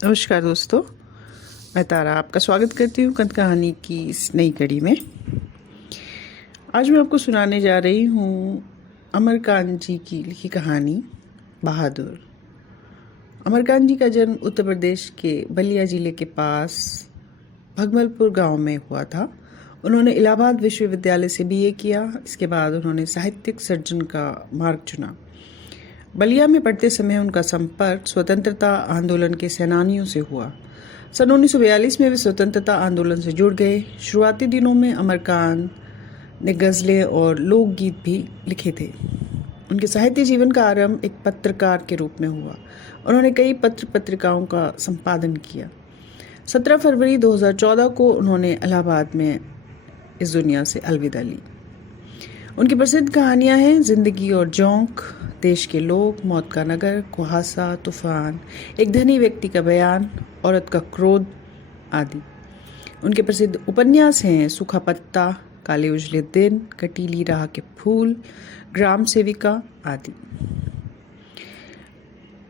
नमस्कार दोस्तों, मैं तारा आपका स्वागत करती हूँ कंद कहानी की इस नई कड़ी में। आज मैं आपको सुनाने जा रही हूँ अमरकांत जी की लिखी कहानी बहादुर। अमरकांत जी का जन्म उत्तर प्रदेश के बलिया जिले के पास भगमलपुर गांव में हुआ था। उन्होंने इलाहाबाद विश्वविद्यालय से बीए किया। इसके बाद उन्होंने साहित्यिक सर्जन का मार्ग चुना। बलिया में पढ़ते समय उनका संपर्क स्वतंत्रता आंदोलन के सेनानियों से हुआ। सन 1942 में वे स्वतंत्रता आंदोलन से जुड़ गए। शुरुआती दिनों में अमरकांत ने गज़लें और लोकगीत भी लिखे थे। उनके साहित्य जीवन का आरंभ एक पत्रकार के रूप में हुआ। उन्होंने कई पत्र पत्रिकाओं का संपादन किया। 17 फरवरी 2014 को उन्होंने इलाहाबाद में इस दुनिया से अलविदा ली। उनकी प्रसिद्ध कहानियां हैं जिंदगी और जोंक, देश के लोग, मौत का नगर, कुहासा, तूफान, एक धनी व्यक्ति का बयान, औरत का क्रोध आदि। उनके प्रसिद्ध उपन्यास हैं सूखा पत्ता, काले उजले दिन, कटीली राह के फूल, ग्राम सेविका आदि।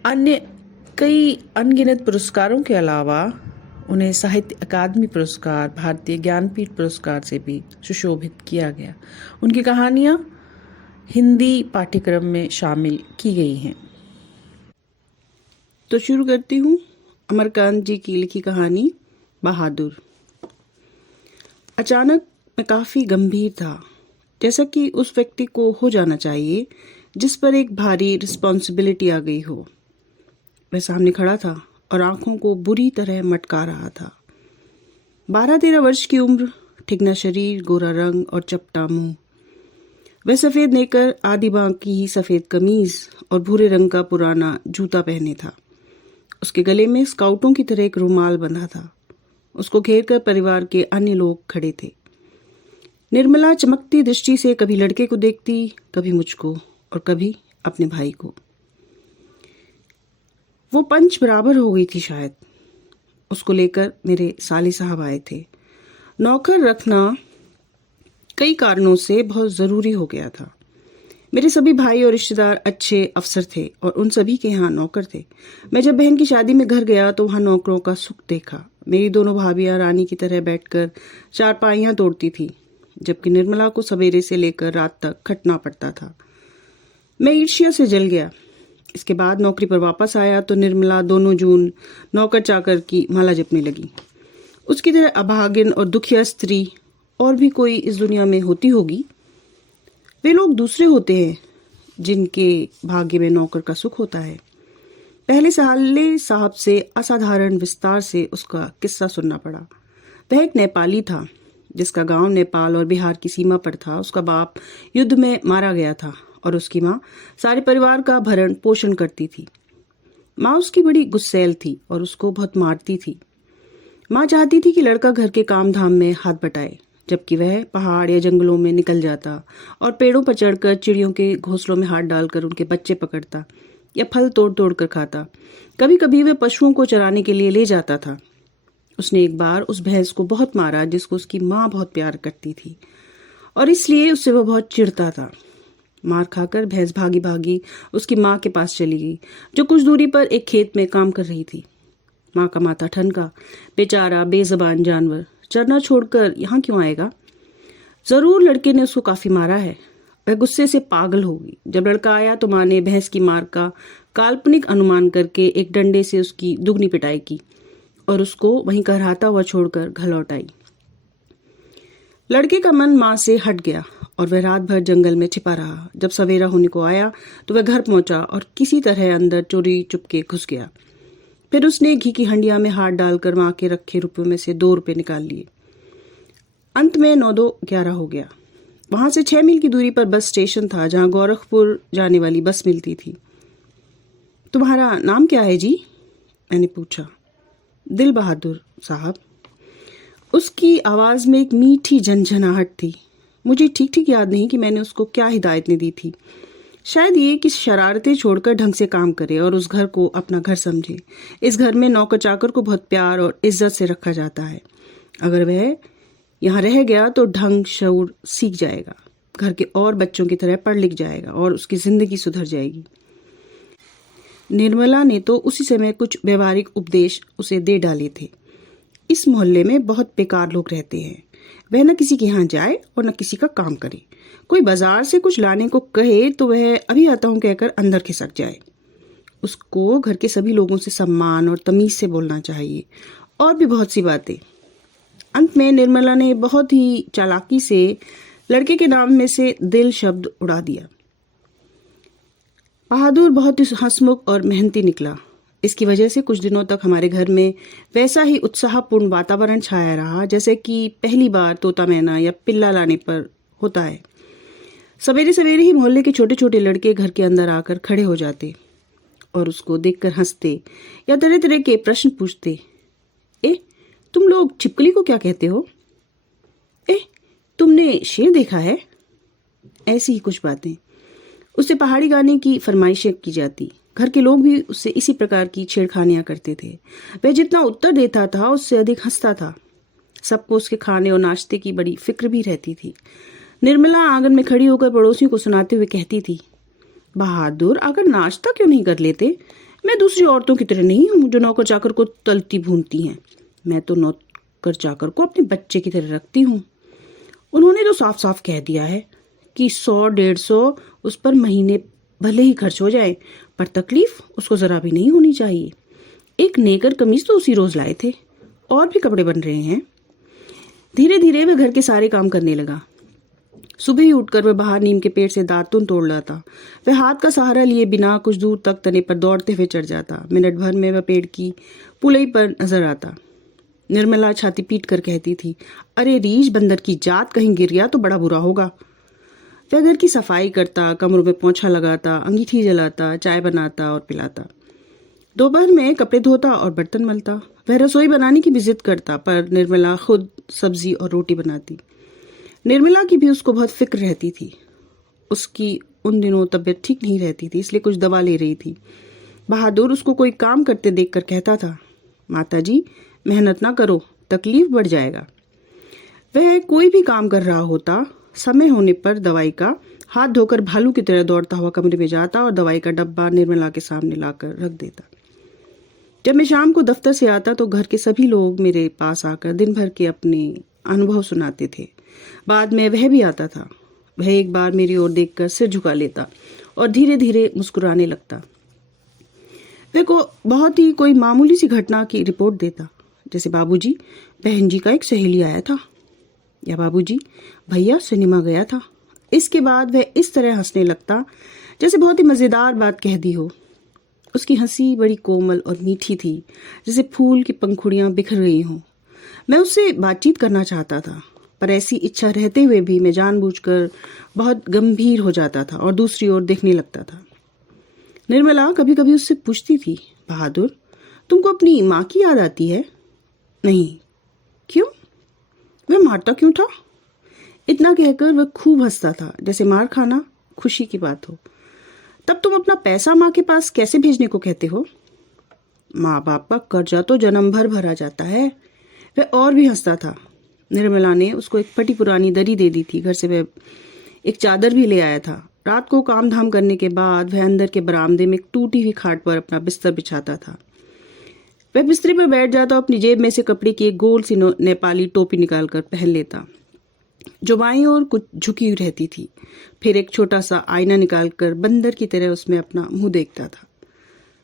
अन्य कई अनगिनत पुरस्कारों के अलावा उन्हें साहित्य अकादमी पुरस्कार, भारतीय ज्ञानपीठ पुरस्कार से भी सुशोभित किया गया। उनकी कहानियां हिंदी पाठ्यक्रम में शामिल की गई हैं। तो शुरू करती हूँ अमरकांत जी की लिखी कहानी बहादुर। अचानक मैं काफ़ी गंभीर था, जैसा कि उस व्यक्ति को हो जाना चाहिए जिस पर एक भारी रिस्पॉन्सिबिलिटी आ गई हो। वह सामने खड़ा था और आंखों को बुरी तरह मटका रहा था। 12-13 वर्ष की उम्र, ठिगना शरीर, गोरा रंग और चपटा मुंह। वह सफ़ेद नेकर, आधी बांह की ही सफ़ेद कमीज और भूरे रंग का पुराना जूता पहने था। उसके गले में स्काउटों की तरह एक रुमाल बंधा था। उसको घेर कर परिवार के अन्य लोग खड़े थे। निर्मला चमकती दृष्टि से कभी लड़के को देखती, कभी मुझको और कभी अपने भाई को। वो पंच बराबर हो गई थी शायद। उसको लेकर मेरे साली साहब आए थे। नौकर रखना कई कारणों से बहुत ज़रूरी हो गया था। मेरे सभी भाई और रिश्तेदार अच्छे अफसर थे और उन सभी के यहाँ नौकर थे। मैं जब बहन की शादी में घर गया तो वहाँ नौकरों का सुख देखा। मेरी दोनों भाभियाँ रानी की तरह बैठकर चारपाइयाँ तोड़ती थी, जबकि निर्मला को सवेरे से लेकर रात तक खटना पड़ता था। मैं ईर्ष्या से जल गया। इसके बाद नौकरी पर वापस आया तो निर्मला दोनों जून नौकर चाकर की माला जपने लगी। उसकी तरह अभागिन और दुखिया स्त्री और भी कोई इस दुनिया में होती होगी। वे लोग दूसरे होते हैं जिनके भाग्य में नौकर का सुख होता है। पहले साले साहब से असाधारण विस्तार से उसका किस्सा सुनना पड़ा। वह एक नेपाली था जिसका गांव नेपाल और बिहार की सीमा पर था। उसका बाप युद्ध में मारा गया था और उसकी माँ सारे परिवार का भरण पोषण करती थी। माँ उसकी बड़ी गुस्सैल थी और उसको बहुत मारती थी। माँ चाहती थी कि लड़का घर के काम धाम में हाथ बटाए, जबकि वह पहाड़ या जंगलों में निकल जाता और पेड़ों पर चढ़कर चिड़ियों के घोंसलों में हाथ डालकर उनके बच्चे पकड़ता या फल तोड़ तोड़ कर खाता। कभी कभी वह पशुओं को चराने के लिए ले जाता था। उसने एक बार उस भैंस को बहुत मारा जिसको उसकी माँ बहुत प्यार करती थी और इसलिए उससे वह बहुत चिढ़ता था। मार खाकर भैंस भागी भागी उसकी माँ के पास चली गई, जो कुछ दूरी पर एक खेत में काम कर रही थी। माँ का माथा ठनका। बेचारा बेजबान जानवर चरना छोड़कर यहाँ क्यों आएगा? जरूर लड़के ने उसको काफी मारा है। वह गुस्से से पागल हो गई। जब लड़का आया तो माँ ने भैंस की मार का काल्पनिक अनुमान करके एक डंडे से उसकी दुगनी पिटाई की और उसको वहीं कहराता हुआ छोड़कर घर लौट आई। लड़के का मन माँ से हट गया और वह रात भर जंगल में छिपा रहा। जब सवेरा होने को आया तो वह घर पहुंचा और किसी तरह अंदर चोरी चुपके घुस गया। फिर उसने घी की हंडिया में हाथ डालकर माँ के रखे रुपयों में से 2 रुपए निकाल लिए। अंत में 9-2-11 हो गया। वहां से 6 मील की दूरी पर बस स्टेशन था जहां गोरखपुर जाने वाली बस मिलती थी। तुम्हारा नाम क्या है जी? मैंने पूछा। दिल बहादुर साहब। उसकी आवाज में एक मीठी झंझनाहट थी। मुझे ठीक ठीक याद नहीं कि मैंने उसको क्या हिदायतें दी थी। शायद ये कि शरारतें छोड़कर ढंग से काम करे और उस घर को अपना घर समझे। इस घर में नौकर चाकर को बहुत प्यार और इज्जत से रखा जाता है। अगर वह यहाँ रह गया तो ढंग शऊर सीख जाएगा, घर के और बच्चों की तरह पढ़ लिख जाएगा और उसकी जिंदगी सुधर जाएगी। निर्मला ने तो उसी समय कुछ व्यवहारिक उपदेश उसे दे डाले थे। इस मोहल्ले में बहुत बेकार लोग रहते हैं। वह न किसी के यहाँ जाए और न किसी का काम करे। कोई बाजार से कुछ लाने को कहे तो वह अभी आता हूँ कहकर अंदर खिसक जाए। उसको घर के सभी लोगों से सम्मान और तमीज से बोलना चाहिए, और भी बहुत सी बातें। अंत में निर्मला ने बहुत ही चालाकी से लड़के के नाम में से दिल शब्द उड़ा दिया। बहादुर बहुत ही हंसमुख और मेहनती निकला। इसकी वजह से कुछ दिनों तक हमारे घर में वैसा ही उत्साहपूर्ण वातावरण छाया रहा जैसे कि पहली बार तोता मैना या पिल्ला लाने पर होता है। सवेरे सवेरे ही मोहल्ले के छोटे छोटे लड़के घर के अंदर आकर खड़े हो जाते और उसको देखकर हंसते या तरह तरह के प्रश्न पूछते। ए, तुम लोग छिपकली को क्या कहते हो? तुमने शेर देखा है? ऐसी ही कुछ बातें। उससे पहाड़ी गाने की फरमाइशें की जाती। घर के लोग भी उससे इसी प्रकार की छेड़खानियां करते थे। वह जितना उत्तर देता था उससे अधिक हंसता था। सबको उसके खाने और नाश्ते की बड़ी फिक्र भी रहती थी। निर्मला आंगन में खड़ी होकर पड़ोसियों को सुनाते हुए कहती थी, बहादुर आकर नाश्ता क्यों नहीं कर लेते? मैं दूसरी औरतों की तरह नहीं हूँ जो नौकर चाकर को तलती भूनती हैं। मैं तो नौकर चाकर को अपने बच्चे की तरह रखती हूँ। उन्होंने तो साफ साफ कह दिया है कि 100-150 उस पर महीने भले ही खर्च हो जाए, पर तकलीफ उसको जरा भी नहीं होनी चाहिए। एक नेकर कमीज तो उसी रोज लाए थे, और भी कपड़े बन रहे हैं। धीरे धीरे वह घर के सारे काम करने लगा। सुबह ही उठकर वह बाहर नीम के पेड़ से दातुन तोड़ लाता। वह हाथ का सहारा लिए बिना कुछ दूर तक तने पर दौड़ते हुए चढ़ जाता। मिनट भर में वह पेड़ की पुलई पर नजर आता। निर्मला छाती पीट कर कहती थी, अरे रीछ बंदर की जात, कहीं गिर गया तो बड़ा बुरा होगा। वह घर की सफाई करता, कमरों में पोंछा लगाता, अंगीठी जलाता, चाय बनाता और पिलाता। दोपहर में कपड़े धोता और बर्तन मलता। वह रसोई बनाने की भी जिद करता, पर निर्मला खुद सब्जी और रोटी बनाती। निर्मला की भी उसको बहुत फिक्र रहती थी। उसकी उन दिनों तबीयत ठीक नहीं रहती थी, इसलिए कुछ दवा ले रही थी। बहादुर उसको कोई काम करते देखकर कहता था, माताजी मेहनत ना करो, तकलीफ बढ़ जाएगा। वह कोई भी काम कर रहा होता, समय होने पर दवाई का हाथ धोकर भालू की तरह दौड़ता हुआ कमरे में जाता और दवाई का डब्बा निर्मला के सामने लाकर रख देता। जब मैं शाम को दफ्तर से आता तो घर के सभी लोग मेरे पास आकर दिन भर के अपने अनुभव सुनाते थे। बाद में वह भी आता था। वह एक बार मेरी ओर देखकर सिर झुका लेता और धीरे धीरे मुस्कुराने लगता। वह को बहुत ही कोई मामूली सी घटना की रिपोर्ट देता, जैसे बाबूजी बहन जी का एक सहेली आया था, या बाबूजी भैया सिनेमा गया था। इसके बाद वह इस तरह हंसने लगता जैसे बहुत ही मजेदार बात कह दी हो। उसकी हंसी बड़ी कोमल और मीठी थी, जैसे फूल की पंखुड़ियां बिखर गई हों। मैं उससे बातचीत करना चाहता था, पर ऐसी इच्छा रहते हुए भी मैं जानबूझकर बहुत गंभीर हो जाता था और दूसरी ओर देखने लगता था। निर्मला कभी कभी उससे पूछती थी, बहादुर तुमको अपनी माँ की याद आती है? नहीं। क्यों? वह मारता क्यों था? इतना कहकर वह खूब हंसता था, जैसे मार खाना खुशी की बात हो। तब तुम अपना पैसा माँ के पास कैसे भेजने को कहते हो? माँ बाप का कर्जा तो जन्म भर भरा जाता है। वह और भी हंसता था। निर्मला ने उसको एक फटी पुरानी दरी दे दी थी। घर से वह एक चादर भी ले आया था। रात को काम धाम करने के बाद वह अंदर के बरामदे में एक टूटी हुई खाट पर अपना बिस्तर बिछाता था। वह बिस्तर पर बैठ जाता और अपनी जेब में से कपड़े की एक गोल सी नेपाली टोपी निकालकर पहन लेता, जो बाईं ओर कुछ झुकी हुई रहती थी। फिर एक छोटा सा आईना निकालकर बंदर की तरह उसमें अपना मुंह देखता था।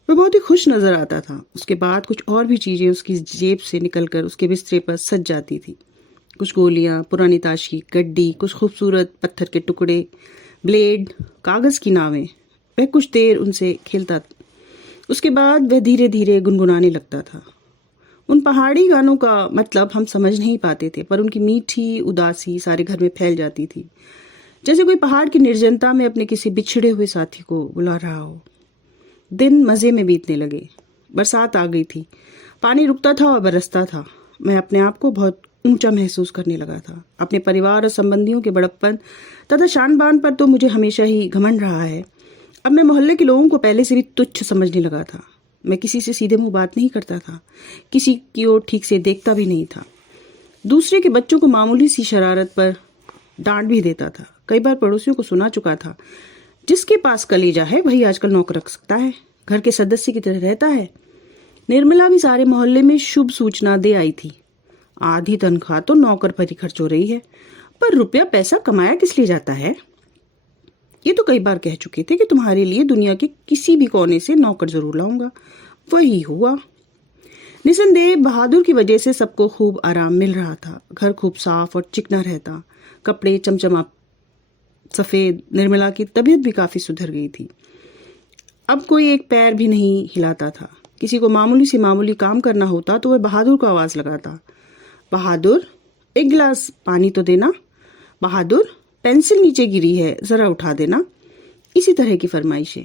वह बहुत ही खुश नजर आता था। उसके बाद कुछ और भी चीजें उसकी जेब से निकलकर उसके बिस्तर पर सज जाती थी। कुछ गोलियां, पुरानी ताश की गड्डी, कुछ खूबसूरत पत्थर के टुकड़े, ब्लेड, कागज की नावें। वह कुछ देर उनसे खेलता। उसके बाद वह धीरे धीरे गुनगुनाने लगता था। उन पहाड़ी गानों का मतलब हम समझ नहीं पाते थे, पर उनकी मीठी उदासी सारे घर में फैल जाती थी, जैसे कोई पहाड़ की निर्जनता में अपने किसी बिछड़े हुए साथी को बुला रहा हो। दिन मजे में बीतने लगे। बरसात आ गई थी। पानी रुकता था और बरसता था। मैं अपने आप को बहुत ऊंचा महसूस करने लगा था। अपने परिवार और संबंधियों के बड़प्पन तथा शान बान पर तो मुझे हमेशा ही घमंड रहा है। अब मैं मोहल्ले के लोगों को पहले से भी तुच्छ समझने लगा था। मैं किसी से सीधे मुंह बात नहीं करता था, किसी की ओर ठीक से देखता भी नहीं था। दूसरे के बच्चों को मामूली सी शरारत पर डांट भी देता था। कई बार पड़ोसियों को सुना चुका था, जिसके पास कलेजा है वही आजकल नौकर रख सकता है। घर के सदस्य की तरह रहता है। निर्मला भी सारे मोहल्ले में शुभ सूचना दे आई थी। आधी तनख्वाह तो नौकर पर ही खर्च हो रही है, पर रुपया पैसा कमाया किस लिए जाता है? ये तो कई बार कह चुके थे कि तुम्हारे लिए दुनिया के किसी भी कोने से नौकर जरूर लाऊंगा। वही हुआ। निसंदेह बहादुर की वजह से सबको खूब आराम मिल रहा था। घर खूब साफ और चिकना रहता, कपड़े चमचमा सफेद। निर्मला की तबीयत भी काफी सुधर गई थी। अब कोई एक पैर भी नहीं हिलाता था। किसी को मामूली से मामूली काम करना होता तो वह बहादुर को आवाज लगाता, बहादुर एक गिलास पानी तो देना, बहादुर पेंसिल नीचे गिरी है जरा उठा देना। इसी तरह की फरमाइशें।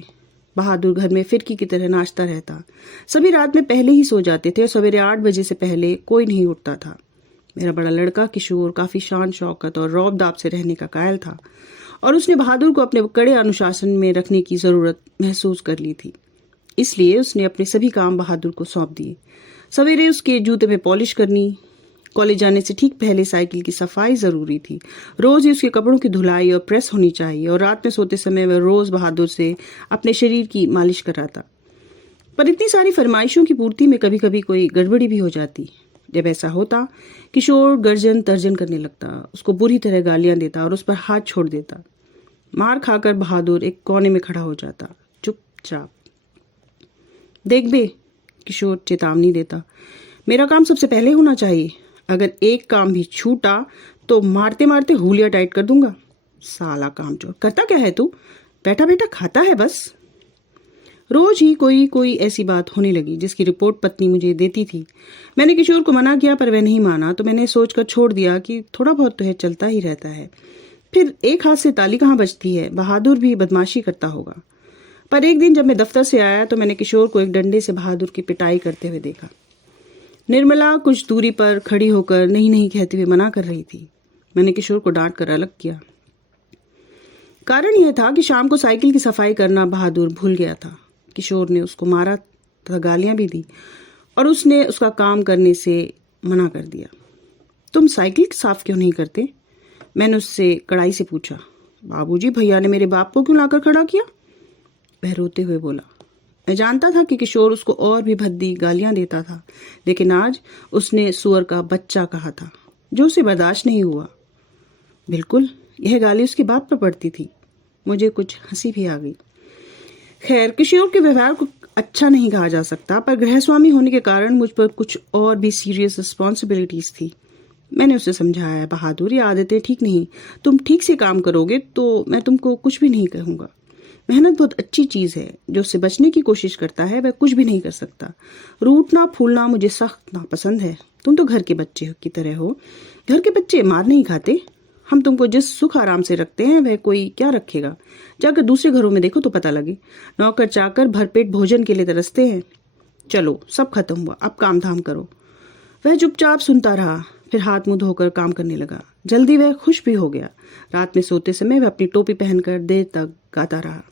बहादुर घर में फिरकी की तरह नाचता रहता। सभी रात में पहले ही सो जाते थे और सवेरे 8 बजे से पहले कोई नहीं उठता था। मेरा बड़ा लड़का किशोर काफी शान शौकत और रौब दाब से रहने का कायल था और उसने बहादुर को अपने कड़े अनुशासन में रखने की जरूरत महसूस कर ली थी। इसलिए उसने अपने सभी काम बहादुर को सौंप दिए। सवेरे उसके जूते पे पॉलिश करनी, कॉलेज जाने से ठीक पहले साइकिल की सफाई जरूरी थी, रोज ही उसके कपड़ों की धुलाई और प्रेस होनी चाहिए और रात में सोते समय वह रोज बहादुर से अपने शरीर की मालिश कराता। पर इतनी सारी फरमाइशों की पूर्ति में कभी कभी कोई गड़बड़ी भी हो जाती। जब ऐसा होता, किशोर गर्जन तर्जन करने लगता, उसको बुरी तरह गालियां देता और उस पर हाथ छोड़ देता। मार खाकर बहादुर एक कोने में खड़ा हो जाता, चुपचाप। देख बे, किशोर चेतावनी देता, मेरा काम सबसे पहले होना चाहिए। अगर एक काम भी छूटा तो मारते मारते हुलिया टाइट कर दूंगा। साला कामचोर, करता क्या है तू? बैठा बैठा खाता है बस। रोज ही कोई ऐसी बात होने लगी जिसकी रिपोर्ट पत्नी मुझे देती थी। मैंने किशोर को मना किया पर वह नहीं माना, तो मैंने सोचकर छोड़ दिया कि थोड़ा बहुत तो है, चलता ही रहता है। फिर एक हाथ से ताली कहाँ बजती है, बहादुर भी बदमाशी करता होगा। पर एक दिन जब मैं दफ्तर से आया तो मैंने किशोर को एक डंडे से बहादुर की पिटाई करते हुए देखा। निर्मला कुछ दूरी पर खड़ी होकर नहीं नहीं कहते हुए मना कर रही थी। मैंने किशोर को डांट कर अलग किया। कारण यह था कि शाम को साइकिल की सफाई करना बहादुर भूल गया था। किशोर ने उसको मारा तथा गालियां भी दी और उसने उसका काम करने से मना कर दिया। तुम साइकिल साफ क्यों नहीं करते? मैंने उससे कड़ाई से पूछा। बाबूजी, भैया ने मेरे बाप को क्यों लाकर खड़ा किया? वह रोते हुए बोला। मैं जानता था कि किशोर उसको और भी भद्दी गालियां देता था, लेकिन आज उसने सुअर का बच्चा कहा था जो उसे बर्दाश्त नहीं हुआ। बिल्कुल, यह गाली उसके बाप पर पड़ती थी। मुझे कुछ हंसी भी आ गई। खैर, किशोर के व्यवहार को अच्छा नहीं कहा जा सकता, पर गृहस्वामी होने के कारण मुझ पर कुछ और भी सीरियस रिस्पॉन्सिबिलिटीज थी। मैंने उसे समझाया, बहादुर, ये आदतें ठीक नहीं। तुम ठीक से काम करोगे तो मैं तुमको कुछ भी नहीं कहूंगा। मेहनत बहुत अच्छी चीज है। जो उससे बचने की कोशिश करता है वह कुछ भी नहीं कर सकता। रूठना फूलना मुझे सख्त नापसंद है। तुम तो घर के बच्चे की तरह हो। घर के बच्चे मार नहीं खाते। हम तुमको जिस सुख आराम से रखते हैं वह कोई क्या रखेगा? जाकर दूसरे घरों में देखो तो पता लगे। नौकर चाकर भरपेट भोजन के लिए तरसते हैं। चलो, सब खत्म हुआ, अब काम धाम करो। वह चुपचाप सुनता रहा, फिर हाथ मुंह धोकर काम करने लगा। जल्दी वह खुश भी हो गया। रात में सोते समय वह अपनी टोपी पहनकर देर तक गाता रहा।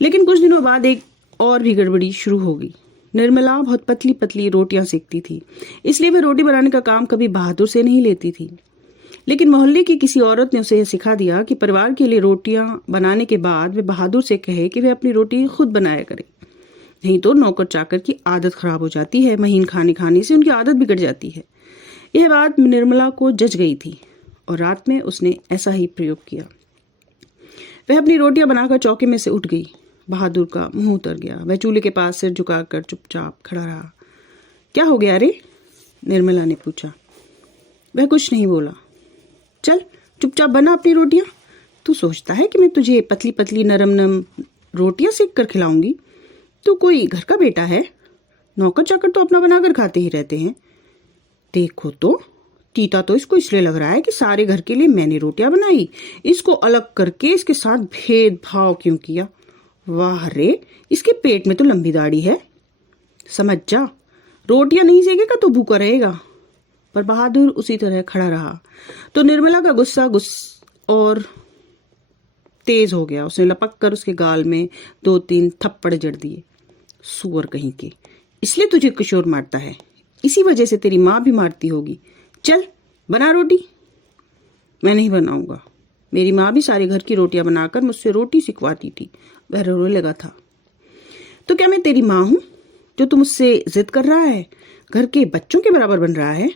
लेकिन कुछ दिनों बाद एक और भी गड़बड़ी शुरू हो गई। निर्मला बहुत पतली पतली रोटियां सेकती थी, इसलिए वह रोटी बनाने का काम कभी बहादुर से नहीं लेती थी। लेकिन मोहल्ले की किसी औरत ने उसे यह सिखा दिया कि परिवार के लिए रोटियां बनाने के बाद वे बहादुर से कहे कि वह अपनी रोटी खुद बनाया करे, नहीं तो नौकर चाकर की आदत खराब हो जाती है। महीन खाने खाने से उनकी आदत बिगड़ जाती है। यह बात निर्मला को जच गई थी और रात में उसने ऐसा ही प्रयोग किया। वह अपनी रोटियां बनाकर चौके में से उठ गई। बहादुर का मुंह उतर गया। वह चूल्हे के पास सिर झुकाकर चुपचाप खड़ा रहा। क्या हो गया रे? निर्मला ने पूछा। वह कुछ नहीं बोला। चल, चुपचाप बना अपनी रोटियां। तू सोचता है कि मैं तुझे पतली पतली नरम नरम रोटियां सेक कर खिलाऊंगी? तू कोई घर का बेटा है? नौकर चाकर तो अपना बनाकर खाते ही रहते हैं। देखो तो, तीता तो इसको इसलिए लग रहा है कि सारे घर के लिए मैंने रोटियां बनाई, इसको अलग करके इसके साथ भेदभाव क्यों किया? वाह रे, इसके पेट में तो लंबी दाढ़ी है। समझ जा, रोटियां नहीं सेकेगा तो भूखा रहेगा। पर बहादुर उसी तरह खड़ा रहा तो निर्मला का गुस्सा और तेज हो गया। उसने लपक कर उसके गाल में 2-3 थप्पड़ जड़ दिए। सुअर कहीं के, इसलिए तुझे किशोर मारता है, इसी वजह से तेरी माँ भी मारती होगी। चल बना रोटी। मैं नहीं बनाऊंगा। मेरी माँ भी सारे घर की रोटियां बनाकर मुझसे रोटी सिखवाती थी। वह रोने लगा था। तो क्या मैं तेरी माँ हूँ जो तू मुझसे जिद कर रहा है, घर के बच्चों के बराबर बन रहा है?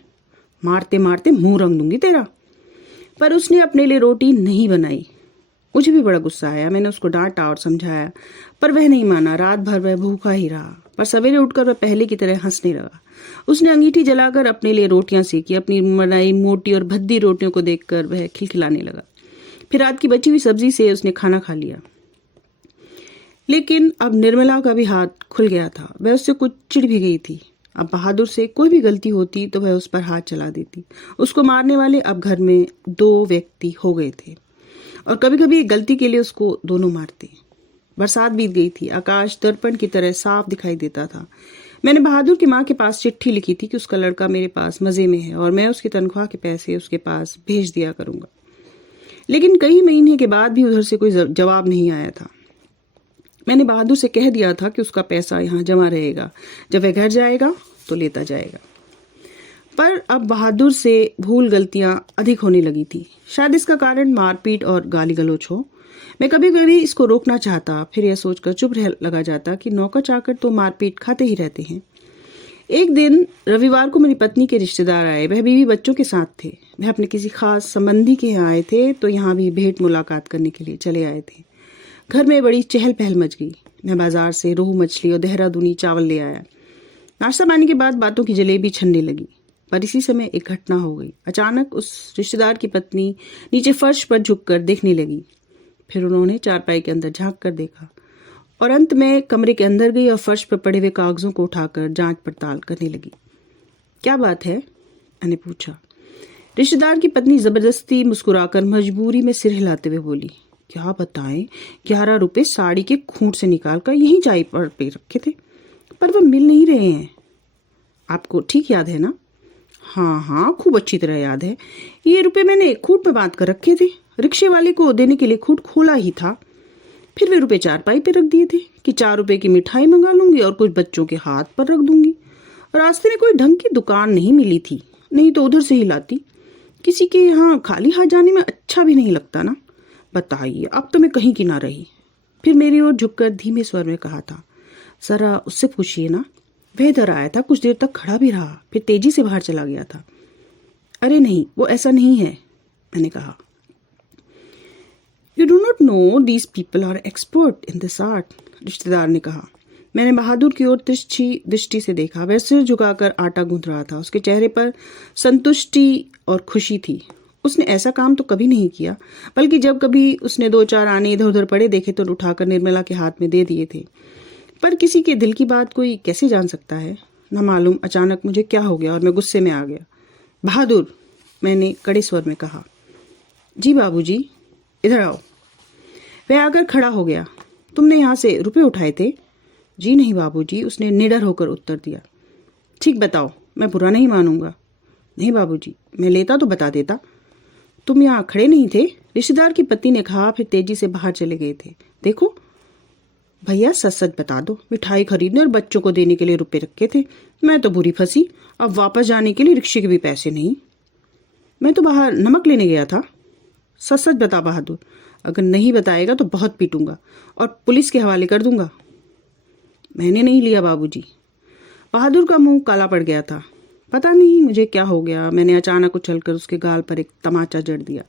मारते मारते मुंह रंग दूंगी तेरा। पर उसने अपने लिए रोटी नहीं बनाई। मुझे भी बड़ा गुस्सा आया। मैंने उसको डांटा और समझाया, पर वह नहीं माना। रात भर वह भूखा ही रहा, पर सवेरे उठकर वह पहले की तरह हंसने लगा। उसने अंगीठी जलाकर अपने लिए रोटियां सेकी। अपनी बनाई मोटी और भद्दी रोटियों को देखकर वह खिलखिलाने लगा। फिर रात की बची हुई सब्जी से उसने खाना खा लिया। लेकिन अब निर्मला का भी हाथ खुल गया था। वह उससे कुछ चिढ़ भी गई थी। अब बहादुर से कोई भी गलती होती तो वह उस पर हाथ चला देती। उसको मारने वाले अब घर में 2 व्यक्ति हो गए थे और कभी कभी एक गलती के लिए उसको दोनों मारते। बरसात बीत गई थी। आकाश दर्पण की तरह साफ दिखाई देता था। मैंने बहादुर की माँ के पास चिट्ठी लिखी थी कि उसका लड़का मेरे पास मजे में है और मैं उसकी तनख्वाह के पैसे उसके पास भेज दिया करूंगा। लेकिन कई महीने के बाद भी उधर से कोई जवाब नहीं आया था। मैंने बहादुर से कह दिया था कि उसका पैसा यहाँ जमा रहेगा, जब वह घर जाएगा तो लेता जाएगा। पर अब बहादुर से भूल गलतियां अधिक होने लगी थी। शायद इसका कारण मारपीट और गाली गलौज हो। मैं कभी कभी इसको रोकना चाहता, फिर यह सोचकर चुप रह लगा जाता कि नौकर चाकर तो मारपीट खाते ही रहते हैं। एक दिन रविवार को मेरी पत्नी के रिश्तेदार आए। वह बीवी बच्चों के साथ थे। वह अपने किसी खास संबंधी के यहाँ आए थे, तो यहाँ भी भेंट मुलाकात करने के लिए चले आए थे। घर में बड़ी चहल पहल मच गई। मैं बाजार से रोहू मछली और देहरादूनी चावल ले आया। नाश्ता पानी के बाद बातों की जलेबी छनने लगी। पर इसी समय एक घटना हो गई। अचानक उस रिश्तेदार की पत्नी नीचे फर्श पर झुककर देखने लगी। फिर उन्होंने चारपाई के अंदर झांक कर देखा और अंत में कमरे के अंदर गई और फर्श पर पड़े हुए कागजों को उठाकर जांच पड़ताल करने लगी। क्या बात है? मैंने पूछा। रिश्तेदार की पत्नी जबरदस्ती मुस्कुराकर मजबूरी में सिर हिलाते हुए बोली, क्या बताएं, 11 रुपए साड़ी के खूंट से निकालकर यहीं चाय पर पे रखे थे, पर वह मिल नहीं रहे हैं। आपको ठीक याद है ना? हाँ, खूब अच्छी तरह याद है। ये रुपए मैंने खूंट में बांध कर रखे थे। रिक्शे वाले को देने के लिए खूंट खोला ही था। फिर वे रुपए चारपाई पे रख दिए थे कि 4 रुपए की मिठाई मंगा लूंगी और कुछ बच्चों के हाथ पर रख दूंगी। रास्ते में कोई ढंग की दुकान नहीं मिली थी, नहीं तो उधर से ही लाती। किसी के यहाँ खाली हाथ जाने में अच्छा भी नहीं लगता ना। बताइए, अब तो मैं कहीं की ना रही। फिर मेरी ओर झुककर धीमे स्वर में कहा था, जरा उससे पूछिए ना। वह इधर आया था, कुछ देर तक खड़ा भी रहा, फिर तेजी से बाहर चला गया था। अरे नहीं, वो ऐसा नहीं है, मैंने कहा। You do not know these people are expert in this art, रिश्तेदार ने कहा। मैंने बहादुर की ओर तिरछी दृष्टि से देखा। वह सिर झुकाकर आटा गूंथ रहा था। उसके चेहरे पर संतुष्टि और खुशी थी। उसने ऐसा काम तो कभी नहीं किया, बल्कि जब कभी उसने 2-4 आने इधर उधर पड़े देखे तो उठाकर निर्मला के हाथ में दे दिए थे। पर किसी के दिल की बात कोई कैसे जान सकता है? न मालूम अचानक मुझे क्या हो गया और मैं गुस्से में आ गया। बहादुर, मैंने कड़े स्वर में कहा। जी बाबूजी, इधर आओ। वह आकर खड़ा हो गया। तुमने यहाँ से रुपए उठाए थे? जी नहीं बाबूजी, उसने निडर होकर उत्तर दिया। ठीक बताओ, मैं बुरा नहीं मानूंगा। नहीं बाबूजी, मैं लेता तो बता देता। तुम यहाँ खड़े नहीं थे? रिश्तेदार की पत्नी ने कहा, फिर तेजी से बाहर चले गए थे। देखो भैया, सच सच बता दो, मिठाई खरीदने और बच्चों को देने के लिए रुपए रखे थे। मैं तो बुरी फंसी। अब वापस जाने के लिए रिक्शे के भी पैसे नहीं। मैं तो बाहर नमक लेने गया था। सच सच बता बहादुर, अगर नहीं बताएगा तो बहुत पीटूंगा और पुलिस के हवाले कर दूंगा। मैंने नहीं लिया बाबूजी। बहादुर का मुंह काला पड़ गया था। पता नहीं मुझे क्या हो गया। मैंने अचानक उछलकर उसके गाल पर एक तमाचा जड़ दिया।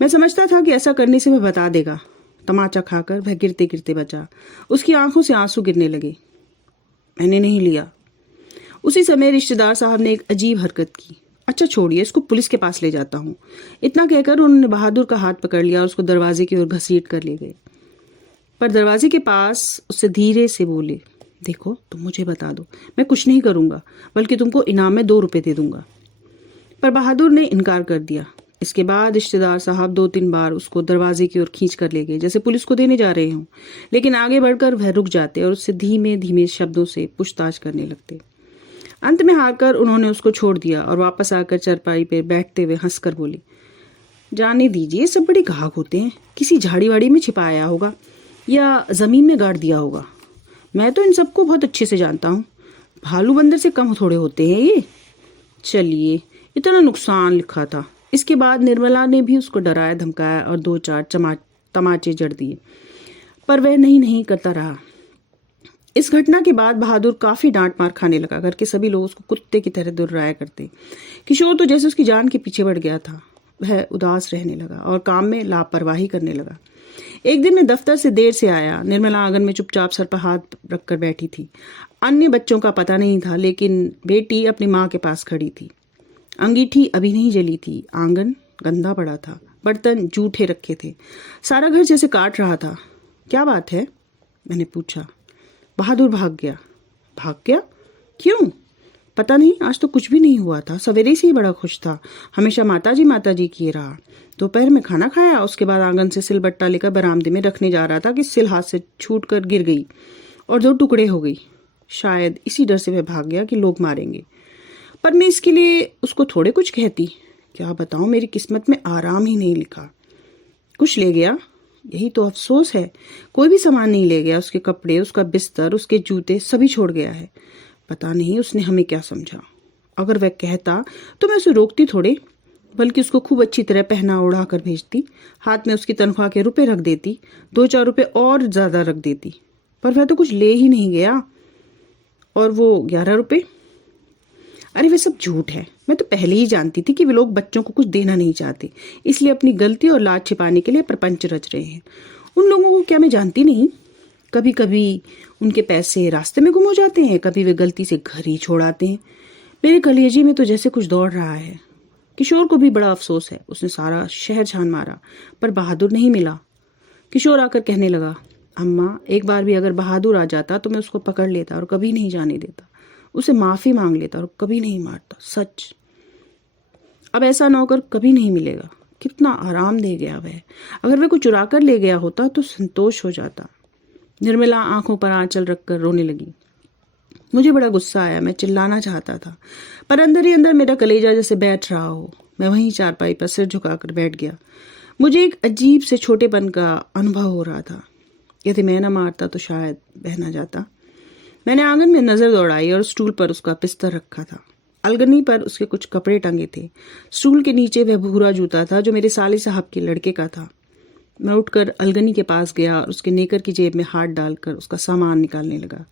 मैं समझता था कि ऐसा करने से वह बता देगा। तमाचा खाकर वह गिरते गिरते बचा। उसकी आंखों से आंसू गिरने लगे। मैंने नहीं लिया। उसी समय रिश्तेदार साहब ने एक अजीब हरकत की। अच्छा छोड़िए, इसको पुलिस के पास ले जाता हूँ। इतना कहकर उन्होंने बहादुर का हाथ पकड़ लिया और उसको दरवाजे की ओर घसीट कर ले गए। पर दरवाजे के पास उससे धीरे से बोले, देखो तुम मुझे बता दो, मैं कुछ नहीं करूंगा, बल्कि तुमको इनाम में 2 रुपए दे दूंगा। पर बहादुर ने इनकार कर दिया। इसके बाद रिश्तेदार साहब 2-3 बार उसको दरवाजे की ओर खींच कर ले गए, जैसे पुलिस को देने जा रहे हों। लेकिन आगे बढ़कर वह रुक जाते और उससे धीमे धीमे शब्दों से पूछताछ करने लगते। अंत में हारकर उन्होंने उसको छोड़ दिया और वापस आकर चरपाई पर बैठते हुए हंसकर बोली, जाने दीजिए, सब बड़े घाघ होते हैं। किसी झाड़ी वाड़ी में छिपाया होगा या जमीन में गाड़ दिया होगा। मैं तो इन सबको बहुत अच्छे से जानता हूँ। भालू बंदर से कम थोड़े होते हैं ये। चलिए, इतना नुकसान लिखा था। इसके बाद निर्मला ने भी उसको डराया धमकाया और 2-4 तमाचे जड़ दिए, पर वह नहीं करता रहा। इस घटना के बाद बहादुर काफी डांट मार खाने लगा। घर के सभी लोग उसको कुत्ते की तरह दुर्राया करते। किशोर तो जैसे उसकी जान के पीछे बढ़ गया था। वह उदास रहने लगा और काम में लापरवाही करने लगा। एक दिन मैं दफ्तर से देर से आया। निर्मला आंगन में चुपचाप सर पर हाथ रखकर बैठी थी। अन्य बच्चों का पता नहीं था, लेकिन बेटी अपनी माँ के पास खड़ी थी। अंगीठी अभी नहीं जली थी। आंगन गंदा पड़ा था, बर्तन जूठे रखे थे, सारा घर जैसे काट रहा था। क्या बात है? मैंने पूछा। बहादुर भाग गया। भाग गया? क्यों? पता नहीं, आज तो कुछ भी नहीं हुआ था। सवेरे से ही बड़ा खुश था। हमेशा माताजी किए रहा। दोपहर में खाना खाया, उसके बाद आंगन से सिलबट्टा लेकर बरामदे में रखने जा रहा था कि सिल हाथ से छूट कर गिर गई और 2 टुकड़े हो गई। शायद इसी डर से वह भाग गया कि लोग मारेंगे, पर मैं इसके लिए उसको थोड़े कुछ कहती। क्या बताऊं, मेरी किस्मत में आराम ही नहीं लिखा। कुछ ले गया, यही तो अफसोस है। कोई भी सामान नहीं ले गया। उसके कपड़े, उसका बिस्तर, उसके जूते सभी छोड़ गया है। पता नहीं उसने हमें क्या समझा। अगर वह कहता तो मैं उसे रोकती थोड़े, बल्कि उसको खूब अच्छी तरह पहना ओढ़ा कर भेजती। हाथ में उसकी तनख्वाह के रुपए रख देती, 2-4 रुपए और ज्यादा रख देती। पर वह तो कुछ ले ही नहीं गया। और वो 11 रुपए? अरे वे सब झूठ है। मैं तो पहले ही जानती थी कि वे लोग बच्चों को कुछ देना नहीं चाहते, इसलिए अपनी गलती और लाज छिपाने के लिए प्रपंच रच रहे हैं। उन लोगों को क्या मैं जानती नहीं? कभी कभी उनके पैसे रास्ते में गुम हो जाते हैं, कभी वे गलती से घर ही छोड़ आते हैं। मेरे कलेजे में तो जैसे कुछ दौड़ रहा है। किशोर को भी बड़ा अफसोस है। उसने सारा शहर छान मारा, पर बहादुर नहीं मिला। किशोर आकर कहने लगा, अम्मा, एक बार भी अगर बहादुर आ जाता तो मैं उसको पकड़ लेता और कभी नहीं जाने देता। उसे माफी मांग लेता और कभी नहीं मारता। सच। अब ऐसा नौकर कभी नहीं मिलेगा। कितना आराम दे गया वह। अगर वह कुछ चुरा कर ले गया होता तो संतोष हो जाता। निर्मला आंखों पर आंचल रखकर रोने लगी। मुझे बड़ा गुस्सा आया। मैं चिल्लाना चाहता था, पर अंदर ही अंदर मेरा कलेजा जैसे बैठ रहा हो। मैं वहीं चारपाई पर सिर झुकाकर बैठ गया। मुझे एक अजीब से छोटेपन का अनुभव हो रहा था। यदि मैं न मारता तो शायद बह न जाता। मैंने आंगन में नजर दौड़ाई और स्टूल पर उसका बिस्तर रखा था। अलगनी पर उसके कुछ कपड़े टंगे थे। स्टूल के नीचे वह भूरा जूता था जो मेरे साले साहब के लड़के का था। मैं उठकर अलगनी के पास गया और उसके नेकर की जेब में हाथ डालकर उसका सामान निकालने लगा।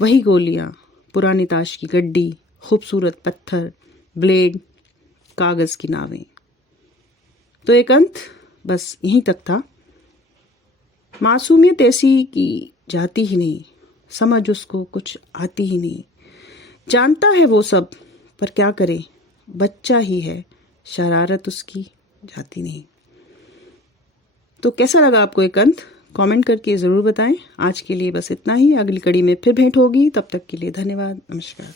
वही गोलियां, पुरानी ताश की गड्डी, खूबसूरत पत्थर, ब्लेड, कागज की नावें। तो एक अंत बस यहीं तक था। मासूमियत ऐसी की जाती ही नहीं। समझ उसको कुछ आती ही नहीं। जानता है वो सब, पर क्या करे, बच्चा ही है। शरारत उसकी जाती नहीं। तो कैसा लगा आपको एक अंत? कमेंट करके ज़रूर बताएं। आज के लिए बस इतना ही। अगली कड़ी में फिर भेंट होगी। तब तक के लिए धन्यवाद। नमस्कार।